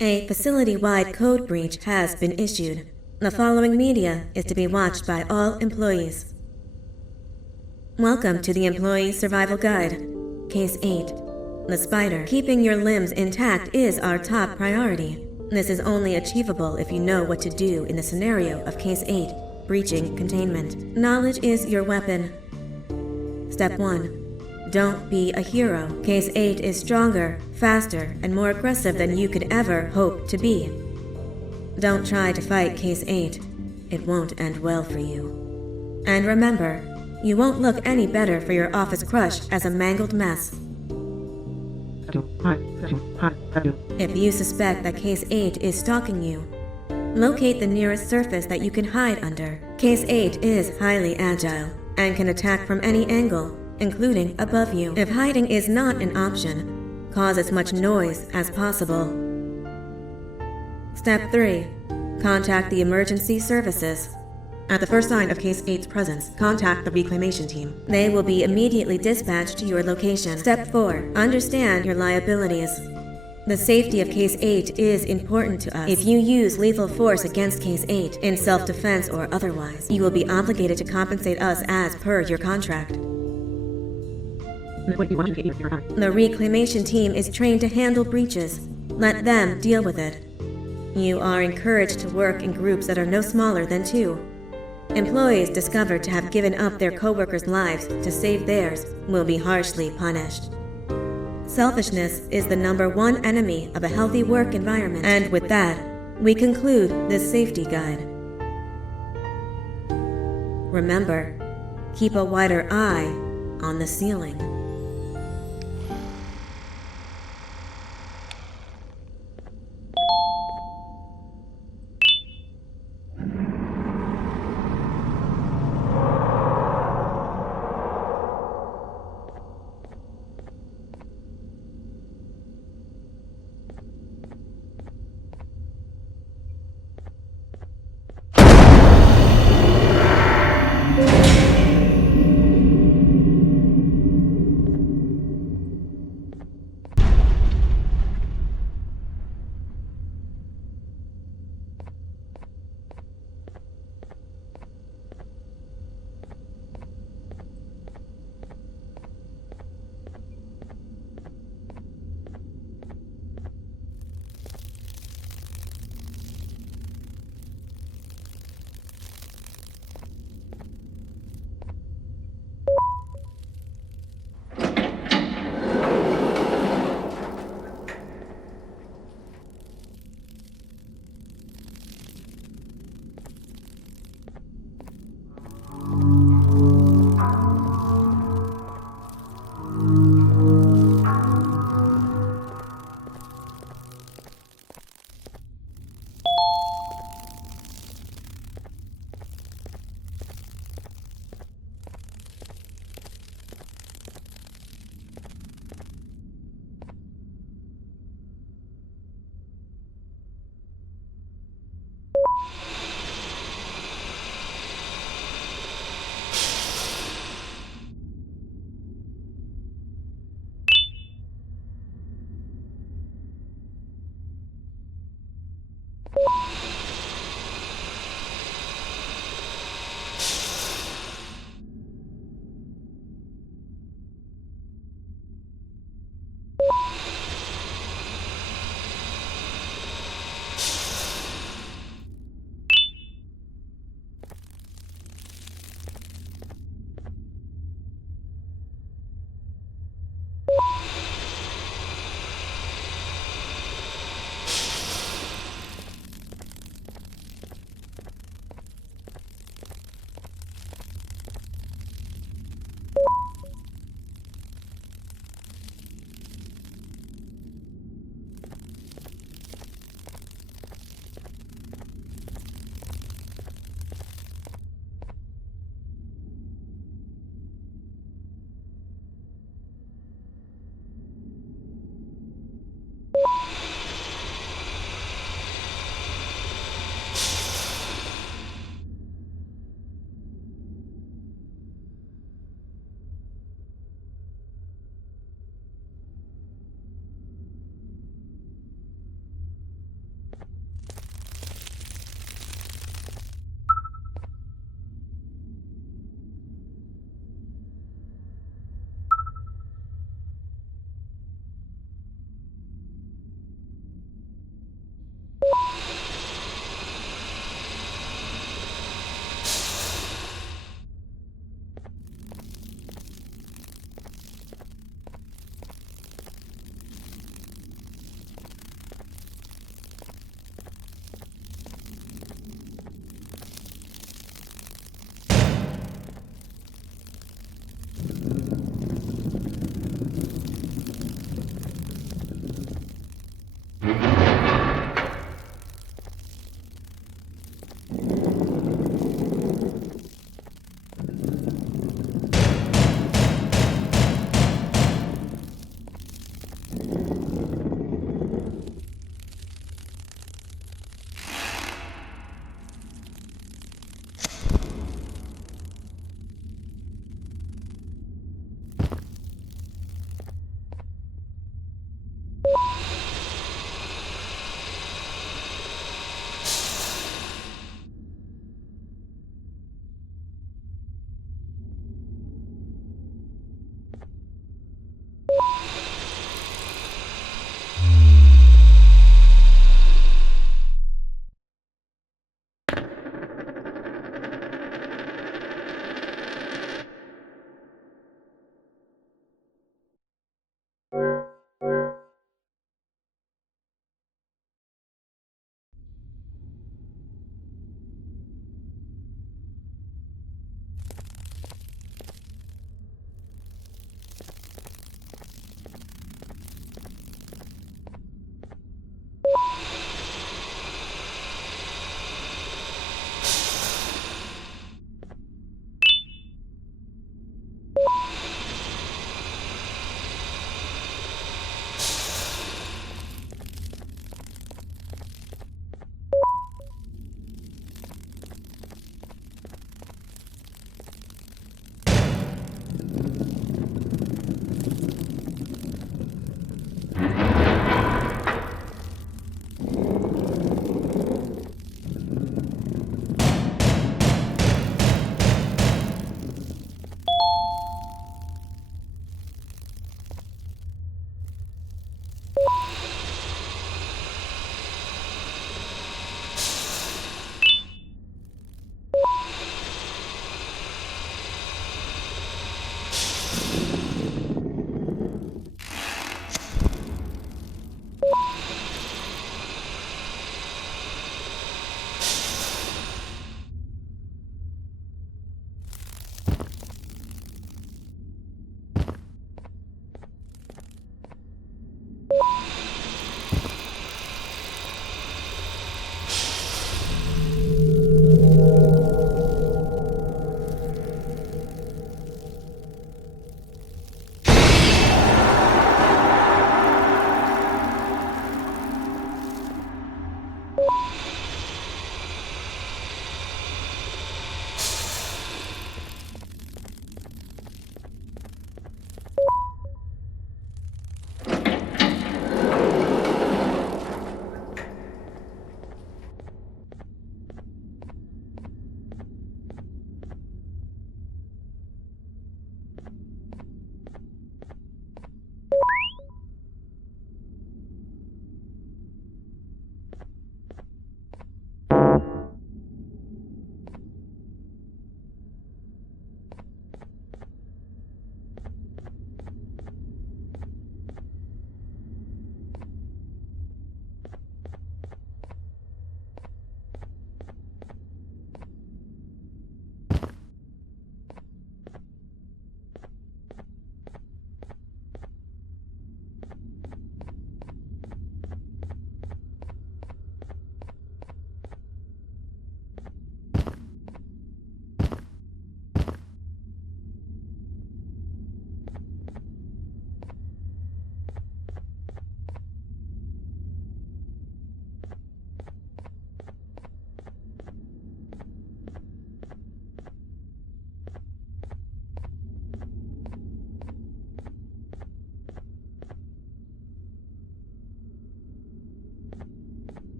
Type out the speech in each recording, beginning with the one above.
A facility-wide code breach has been issued. The following media is to be watched by all employees. Welcome to the Employee Survival Guide. Case 8. The spider. Keeping your limbs intact is our top priority. This is only achievable if you know what to do in the scenario of Case 8, breaching containment. Knowledge is your weapon. Step 1. Don't be a hero. Case 8 is stronger, faster, and more aggressive than you could ever hope to be. Don't try to fight Case 8. It won't end well for you. And remember, you won't look any better for your office crush as a mangled mess. If you suspect that Case 8 is stalking you, locate the nearest surface that you can hide under. Case 8 is highly agile and can attack from any angle, including above you. If hiding is not an option, cause as much noise as possible. Step 3. Contact the emergency services. At the first sign of Case 8's presence, contact the reclamation team. They will be immediately dispatched to your location. Step 4. Understand your liabilities. The safety of Case 8 is important to us. If you use lethal force against Case 8, in self-defense or otherwise, you will be obligated to compensate us as per your contract. The reclamation team is trained to handle breaches. Let them deal with it. You are encouraged to work in groups that are no smaller than 2. Employees discovered to have given up their co-workers' lives to save theirs will be harshly punished. Selfishness is the #1 enemy of a healthy work environment. And with that, we conclude this safety guide. Remember, keep a wider eye on the ceiling.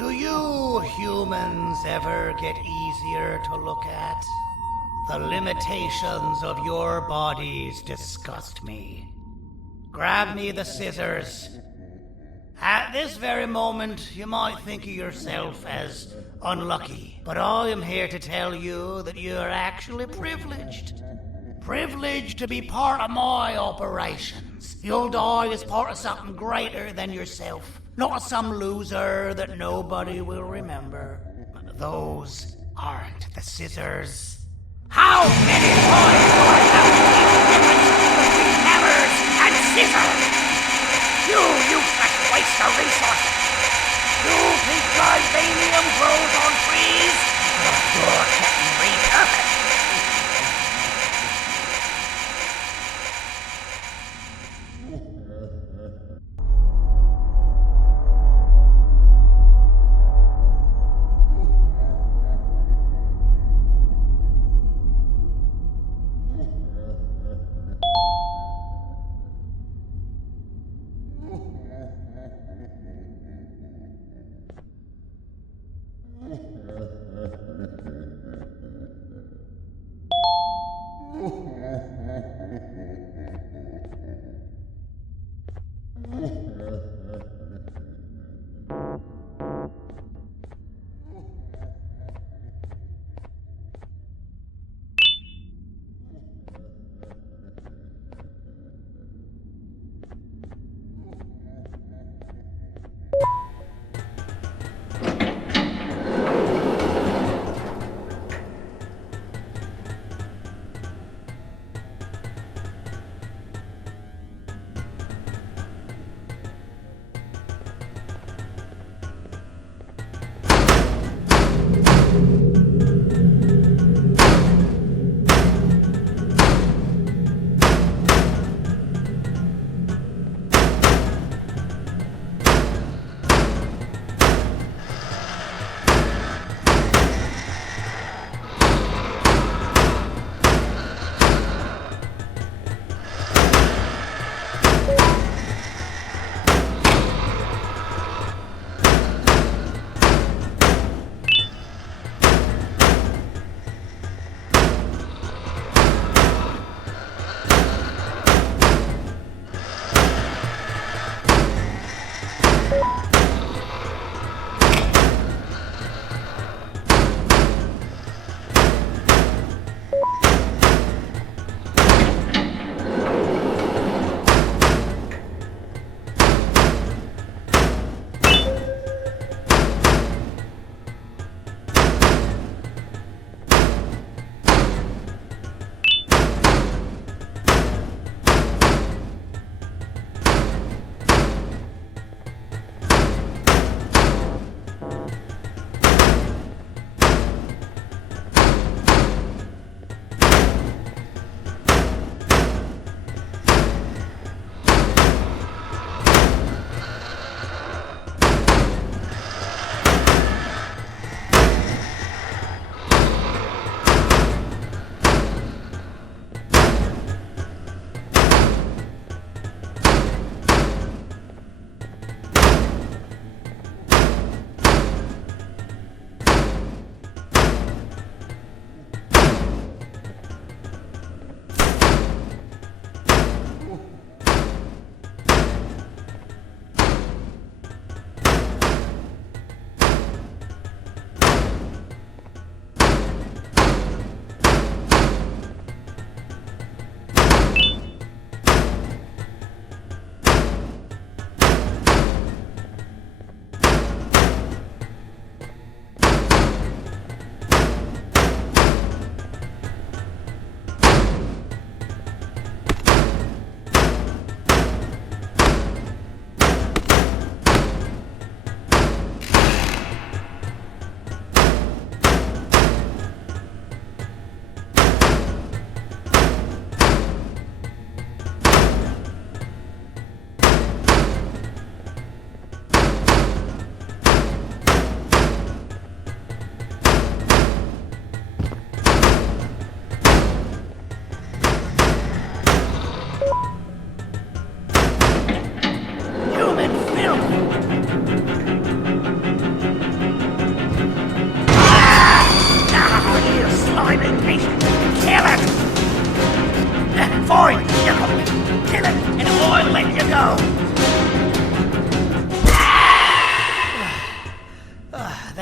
Do you humans ever get easier to look at? The limitations of your bodies disgust me. Grab me the scissors. At this very moment, you might think of yourself as unlucky, but I am here to tell you that you are actually privileged. Privileged to be part of my operations. You'll die as part of something greater than yourself, not as some loser that nobody will remember. Those aren't the scissors. How many times do I have to teach the difference between hammers and scissors? You useless waste of resources! You think Givanium grows on trees? You're getting repurposed!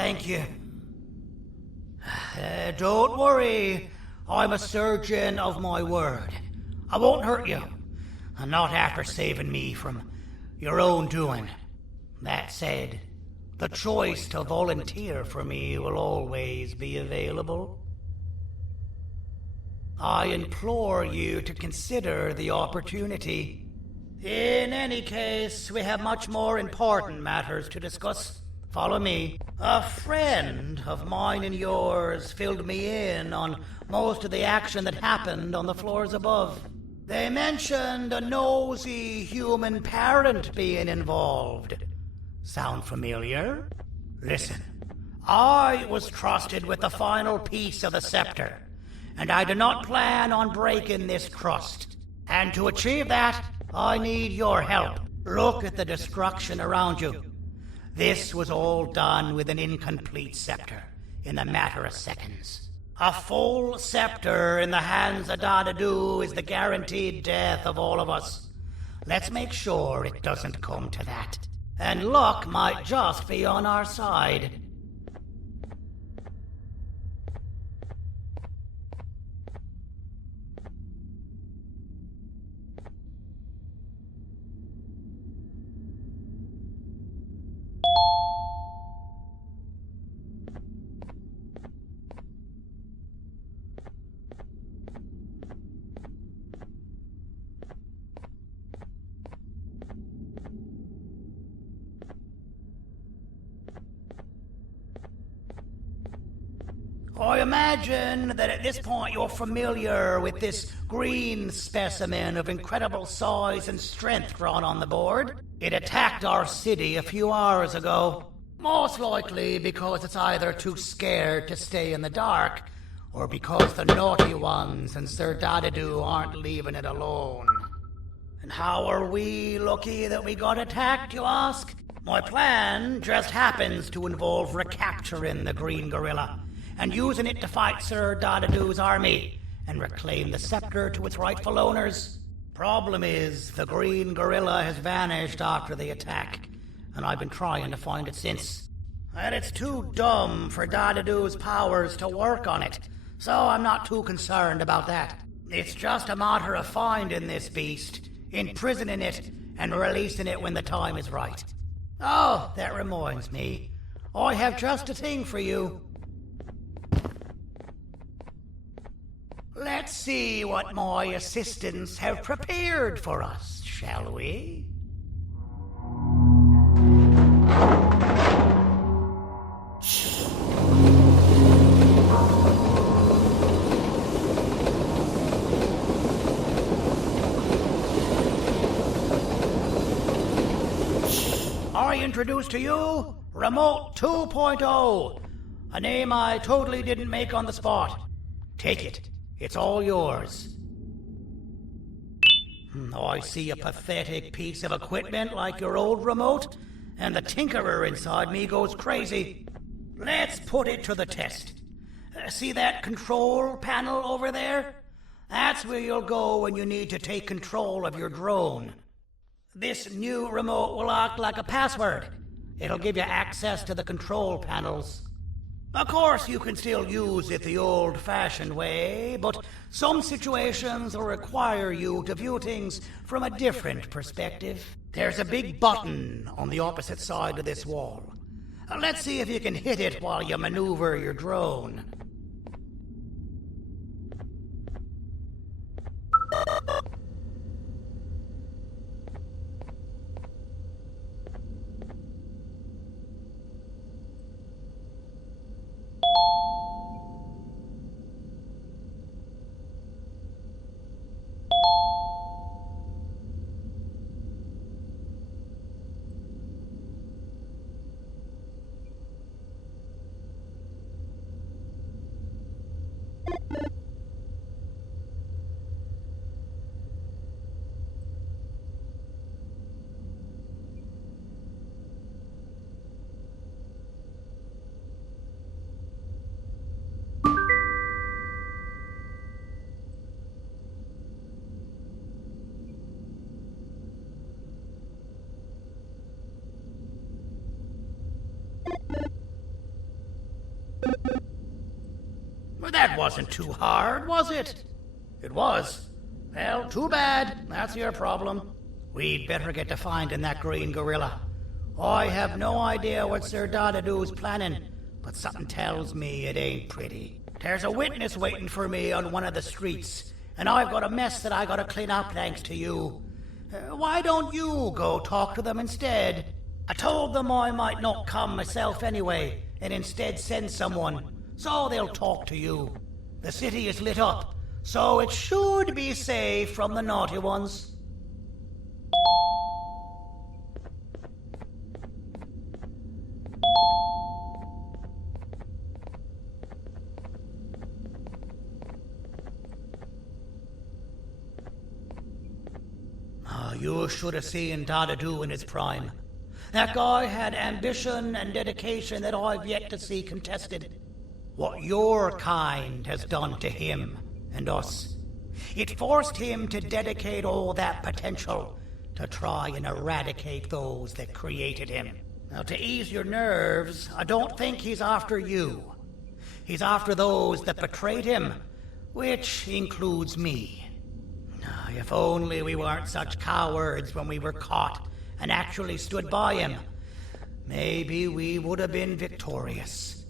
thank you. Don't worry. I'm a surgeon of my word. I won't hurt you. Not after saving me from your own doing. That said, the choice to volunteer for me will always be available. I implore you to consider the opportunity. In any case, we have much more important matters to discuss. Follow me. A friend of mine and yours filled me in on most of the action that happened on the floors above. They mentioned a nosy human parent being involved. Sound familiar? Listen, I was trusted with the final piece of the scepter, and I do not plan on breaking this trust. And to achieve that, I need your help. Look at the destruction around you. This was all done with an incomplete scepter in a matter of seconds. A full scepter in the hands of Dadadu is the guaranteed death of all of us. Let's make sure it doesn't come to that. And luck might just be on our side. I imagine that at this point you're familiar with this green specimen of incredible size and strength drawn on the board. It attacked our city a few hours ago. Most likely because it's either too scared to stay in the dark, or because the naughty ones and Sir Dadadu aren't leaving it alone. And how are we lucky that we got attacked, you ask? My plan just happens to involve recapturing the green gorilla and using it to fight Sir Dadadu's army and reclaim the scepter to its rightful owners. Problem is, the green gorilla has vanished after the attack, and I've been trying to find it since. And it's too dumb for Dadadu's powers to work on it, so I'm not too concerned about that. It's just a matter of finding this beast, imprisoning it, and releasing it when the time is right. Oh, that reminds me. I have just a thing for you. Let's see what my assistants have prepared for us, shall we? I introduce to you Remote 2.0, a name I totally didn't make on the spot. Take it. It's all yours. I see a pathetic piece of equipment like your old remote, and the tinkerer inside me goes crazy. Let's put it to the test. See that control panel over there? That's where you'll go when you need to take control of your drone. This new remote will act like a password. It'll give you access to the control panels. Of course, you can still use it the old-fashioned way, but some situations will require you to view things from a different perspective. There's a big button on the opposite side of this wall. Let's see if you can hit it while you maneuver your drone. That wasn't too hard, was it? It was. Well, too bad. That's your problem. We'd better get to finding that green gorilla. I have no idea what Sir Dadadu's planning, but something tells me it ain't pretty. There's a witness waiting for me on one of the streets, and I've got a mess that I gotta clean up thanks to you. Why don't you go talk to them instead? I told them I might not come myself anyway, and instead send someone, so they'll talk to you. The city is lit up, so it should be safe from the naughty ones. You should have seen Dadadu in his prime. That guy had ambition and dedication that I've yet to see contested. What your kind has done to him and us. It forced him to dedicate all that potential to try and eradicate those that created him. Now, to ease your nerves, I don't think he's after you. He's after those that betrayed him, which includes me. If only we weren't such cowards when we were caught and actually stood by him, maybe we would have been victorious.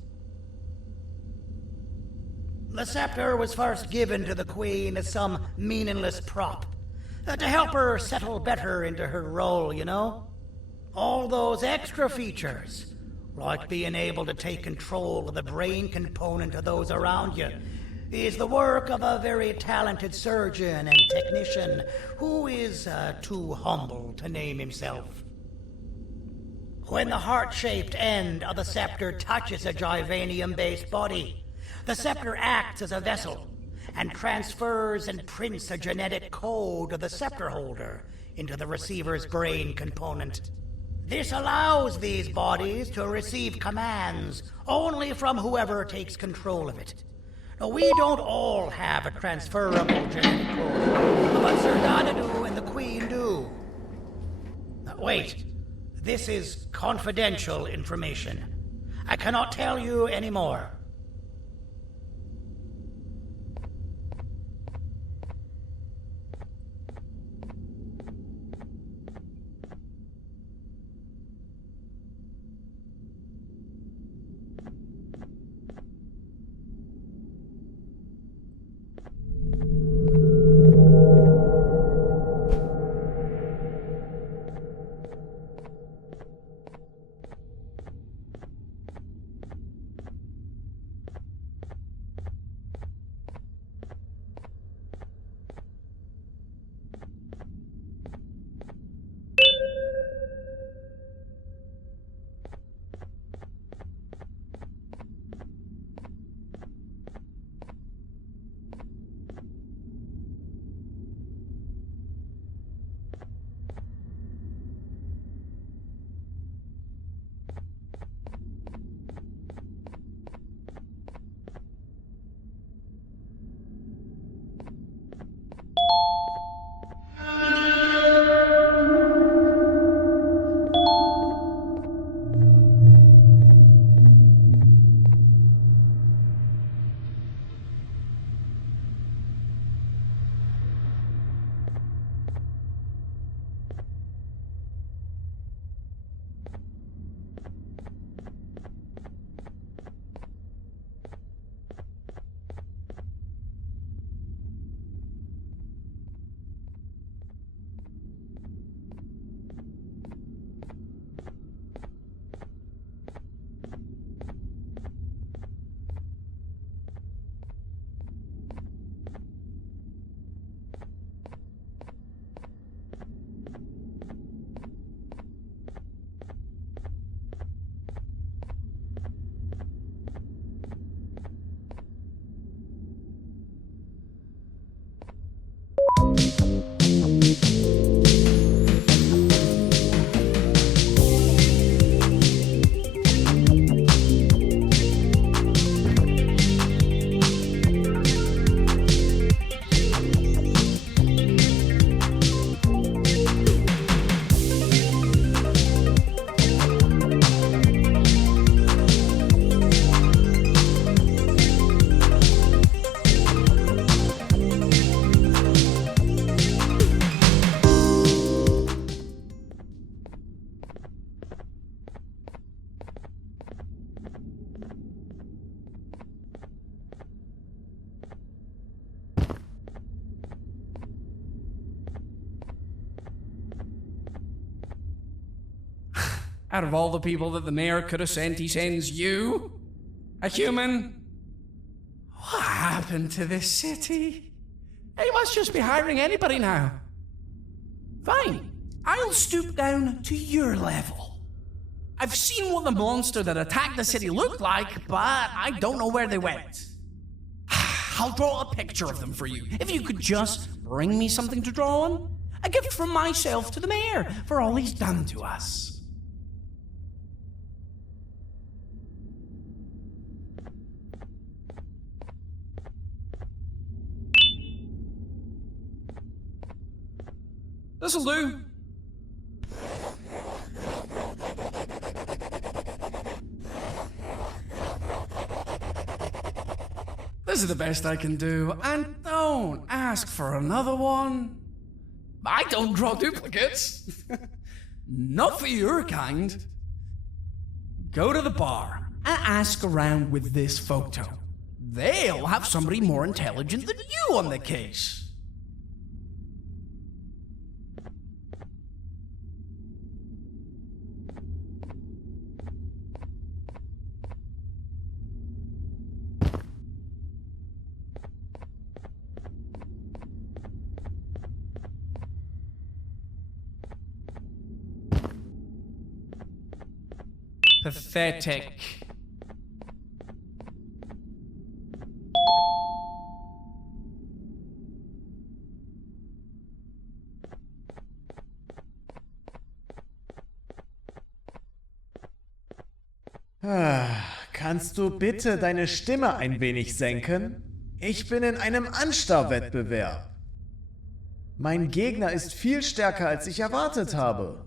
The scepter was first given to the Queen as some meaningless prop, to help her settle better into her role, you know? All those extra features, like being able to take control of the brain component of those around you, is the work of a very talented surgeon and technician who is too humble to name himself. When the heart-shaped end of the scepter touches a Givanium-based body, the scepter acts as a vessel and transfers and prints a genetic code of the scepter holder into the receiver's brain component. This allows these bodies to receive commands only from whoever takes control of it. Now, we don't all have a transferable genetic code, but Sir Dadadu and the Queen do. Now, wait, this is confidential information. I cannot tell you any more. Out of all the people that the mayor could have sent, he sends you? A human? What happened to this city? He must just be hiring anybody now. Fine, I'll stoop down to your level. I've seen what the monster that attacked the city looked like, but I don't know where they went. I'll draw a picture of them for you, if you could just bring me something to draw on. A gift from myself to the mayor for all he's done to us. This'll do. This is the best I can do, and don't ask for another one. I don't draw duplicates. Not for your kind. Go to the bar and ask around with this photo. They'll have somebody more intelligent than you on the case. Pathetic. Kannst du bitte deine Stimme ein wenig senken? Ich bin in einem Anstarrwettbewerb. Mein Gegner ist viel stärker, als ich erwartet habe.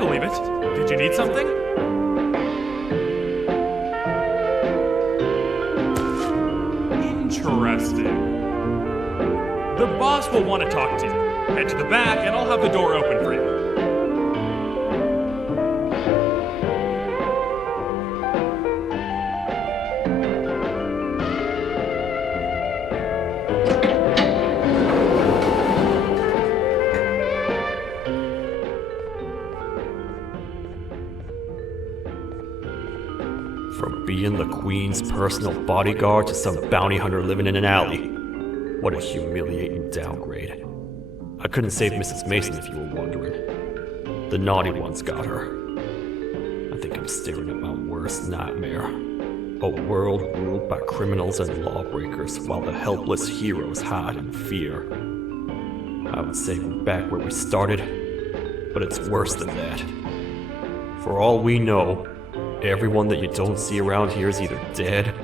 believe it. Did you need something? Interesting. The boss will want to talk to you. Head to the back and I'll have the door open for you. From being the Queen's personal bodyguard to some bounty hunter living in an alley. What a humiliating downgrade. I couldn't save Mrs. Mason if you were wondering. The naughty ones got her. I think I'm staring at my worst nightmare. A world ruled by criminals and lawbreakers while the helpless heroes hide in fear. I would say we're back where we started, but it's worse than that. For all we know, everyone that you don't see around here is either dead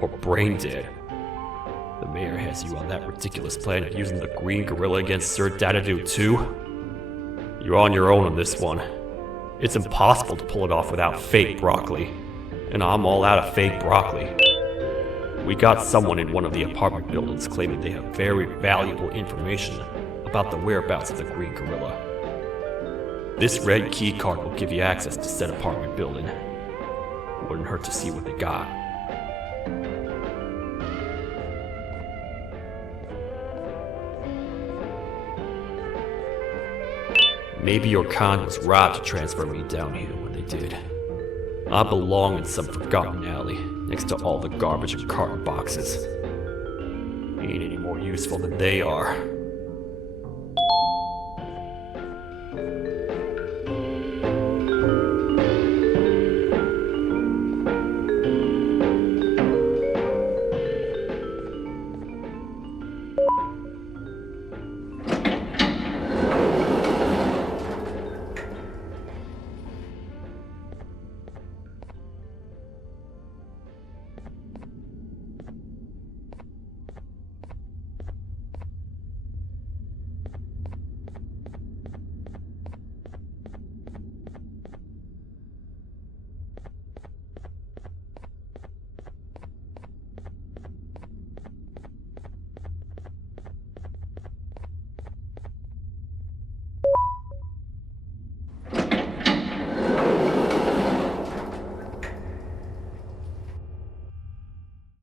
or brain dead. The mayor has you on that ridiculous planet using the green gorilla against Sir Dadadoo too? You're on your own on this one. It's impossible to pull it off without fake broccoli. And I'm all out of fake broccoli. We got someone in one of the apartment buildings claiming they have very valuable information about the whereabouts of the green gorilla. This red key card will give you access to said apartment building. Wouldn't hurt to see what they got. Maybe your kind was right to transfer me down here when they did. I belong in some forgotten alley next to all the garbage and carton boxes. Ain't any more useful than they are.